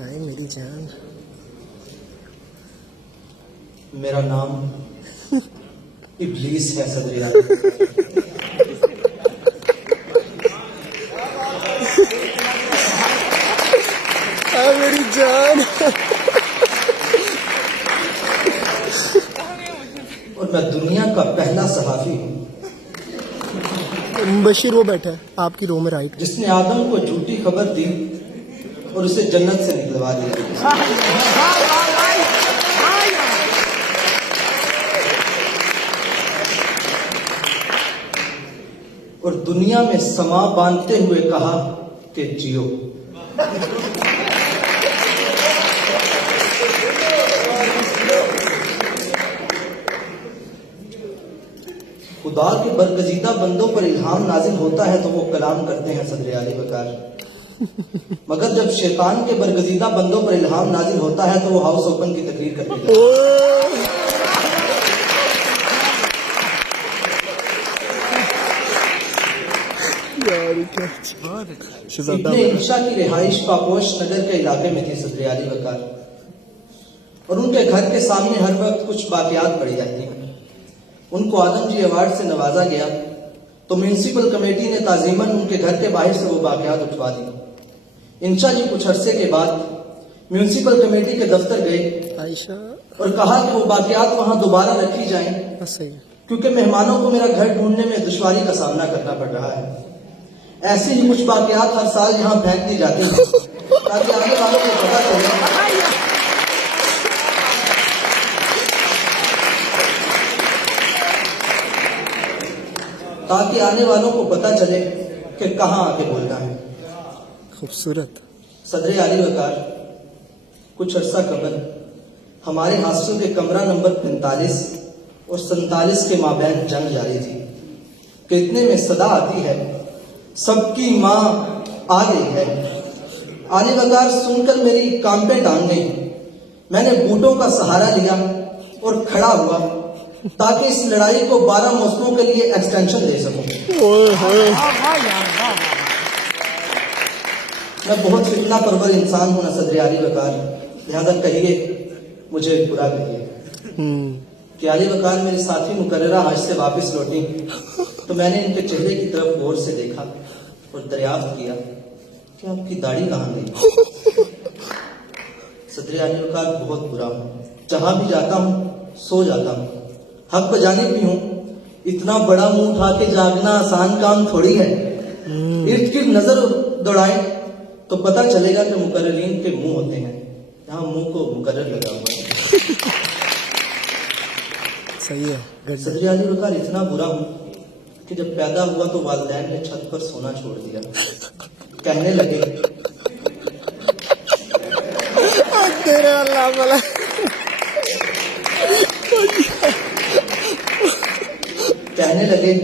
ہائے میری جان. میرا نام ابلیس ہے صدر اعظم. ہائے میری جان. اور میں دنیا کا پہلا صحافی ہوں بشیر وہ بیٹھا ہے آپ کی رو میں رائٹ. جس نے آدم کو جھوٹی خبر دی اور اسے جنت سے نکلوا دیا. اور دنیا میں سما باندھتے ہوئے کہا کہ جیو. خدا کے برگزیدہ بندوں پر الہام نازل ہوتا ہے تو وہ کلام کرتے ہیں صدر علی وقار. مگر جب شیطان کے برگزیدہ بندوں پر الہام نازل ہوتا ہے تو وہ ہاؤس اوپن کی تقریر کرتے ہیں. ابن انشا کی رہائش پاپوش نگر کے علاقے میں تھی صدر علی وقار, اور ان کے گھر کے سامنے ہر وقت کچھ واقعات پڑی جاتی ہیں. ان کو آدم جی ایوارڈ سے نوازا گیا تو میونسپل کمیٹی نے تعظیماً ان کے گھر کے باہر سے وہ واقعات اٹھوا دی. انشا جی کچھ عرصے کے بعد میونسپل کمیٹی کے دفتر گئے اور کہا کہ وہ واقعات وہاں دوبارہ رکھی جائیں کیونکہ مہمانوں کو میرا گھر ڈھونڈنے میں دشواری کا سامنا کرنا پڑ رہا ہے. ایسی ہی کچھ واقعات ہر سال یہاں پھینک دی جاتی ہیں تاکہ آنے والوں کو پتہ چلے تاکہ آنے والوں کو پتہ چلے کہ کہاں آ کے بولنا ہے. خوبصورت. صدر علی وقار, کچھ عرصہ قبل ہمارے ہاسٹل کے کمرہ نمبر 45 اور 47 کے مابین جنگ جاری تھی کہ اتنے میں صدا آتی ہے, سب کی ماں آ گئی ہے. علی وقار سن کر میری کانپیں ٹانگ گئی. میں نے بوٹوں کا سہارا لیا اور کھڑا ہوا تاکہ اس لڑائی کو 12 موسموں کے لیے ایکسٹینشن دے سکوں. میں بہت فتنہ پرور انسان ہوں نا صدر علی وقار, لہذا کہیے مجھے برا کہیے کہ علی وقار میری ساتھی مقررہ حج سے واپس لوٹی تو میں نے ان کے چہرے کی طرف غور سے دیکھا اور دریافت کیا کہ آپ کی داڑھی کہاں گئی. صدر علی وقار بہت برا ہوں, جہاں بھی جاتا ہوں سو جاتا ہوں, حق بجانب بھی ہوں. اتنا بڑا منہ اٹھا کے جاگنا آسان کام تھوڑی ہے. ارد گرد نظر دوڑائیں تو پتہ چلے گا کہ مقررین کے منہ ہوتے ہیں, یہاں منہ کو مقرر لگا ہوا ہے. صحیح ہے. صدر علی وقار اتنا برا ہوں کہ جب پیدا ہوا تو والدین نے چھت پر سونا چھوڑ دیا. کہنے لگے تیرے اللہ بلا. کہنے لگے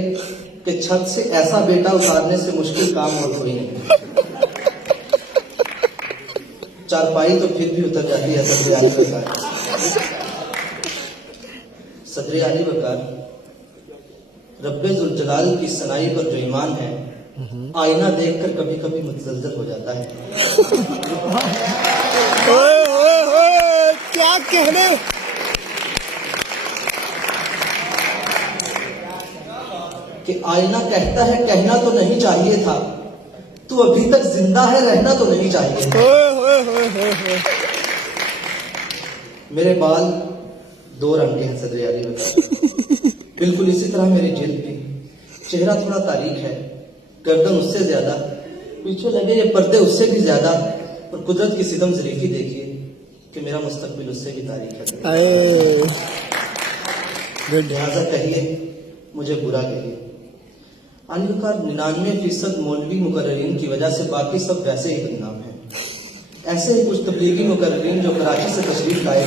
کہ چھت سے ایسا بیٹا اتارنے سے مشکل کام اور کوئی نہیں. چارپائی تو پھر بھی اتر جاتی ہے صدر علی وقار. صدر علی وقار, رب ذوالجلال کی ثنائی پر جو ایمان ہے آئینہ دیکھ کر کبھی کبھی متزلزل ہو جاتا ہے. کیا کہنے. کہ آئینہ کہتا ہے کہنا تو نہیں چاہیے تھا, تو ابھی تک زندہ ہے رہنا تو نہیں چاہیے تھا. میرے بال 2 رنگ کے ہیں صدر علی وقار, بالکل اسی طرح میری جلد بھی. چہرہ تھوڑا تاریک ہے, گردن اس سے زیادہ, پیچھے لگے یہ پردے اس سے بھی زیادہ, اور قدرت کی ستم ظریفی دیکھیے کہ میرا مستقبل اس سے بھی تاریک ہے. لہٰذا کہیے مجھے برا کہیے. علی وقار 99% مولوی مقررین کی وجہ سے باقی سب ویسے ہی بدنام ہیں. ایسے ہی کچھ تبلیغی مقررین جو کراچی سے تشریف لائے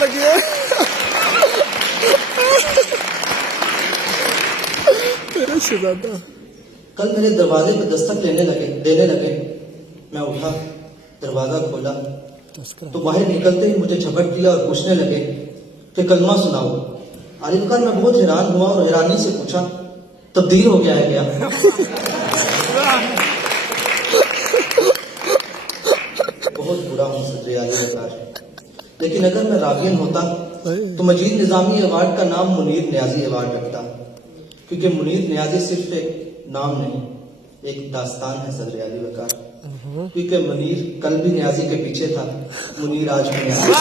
لگے. کل میرے دروازے پہ دستک دینے لگے. میں اٹھا, دروازہ کھولا تو باہر نکلتے ہی مجھے جھپٹ دیا اور پوچھنے لگے کہ کلمہ سناؤ. علی وقار میں بہت حیران ہوا اور حیرانی سے پوچھا تبدیل ہو گیا ہے کیا؟ لیکن اگر میں راغین ہوتا تو مجید نظامی ایوارڈ کا نام منیر نیازی ایوارڈ رکھتا، کیونکہ منیر نیازی صرف ایک نام نہیں، ایک داستان ہے صدر علی وقار. کیونکہ منیر کل بھی نیازی کے پیچھے تھا، منیر آج بھی نیازی.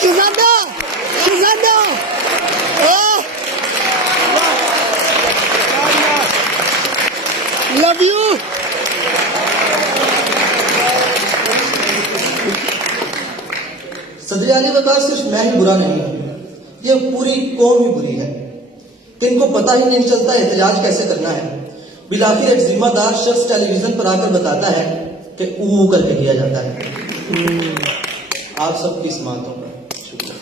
شہزادہ شہزادہ لو یو. صدر علی وقار صرف میں ہی برا نہیں ہوں، یہ پوری قوم ہی بری ہے کہ ان کو پتہ ہی نہیں چلتا احتجاج کیسے کرنا ہے. بلاخر ایک ذمہ دار شخص ٹیلی ویژن پر آ کر بتاتا ہے کہ او کر کے کیا جاتا ہے. آپ سب کی سماعتوں کا شکریہ.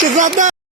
شہزادہ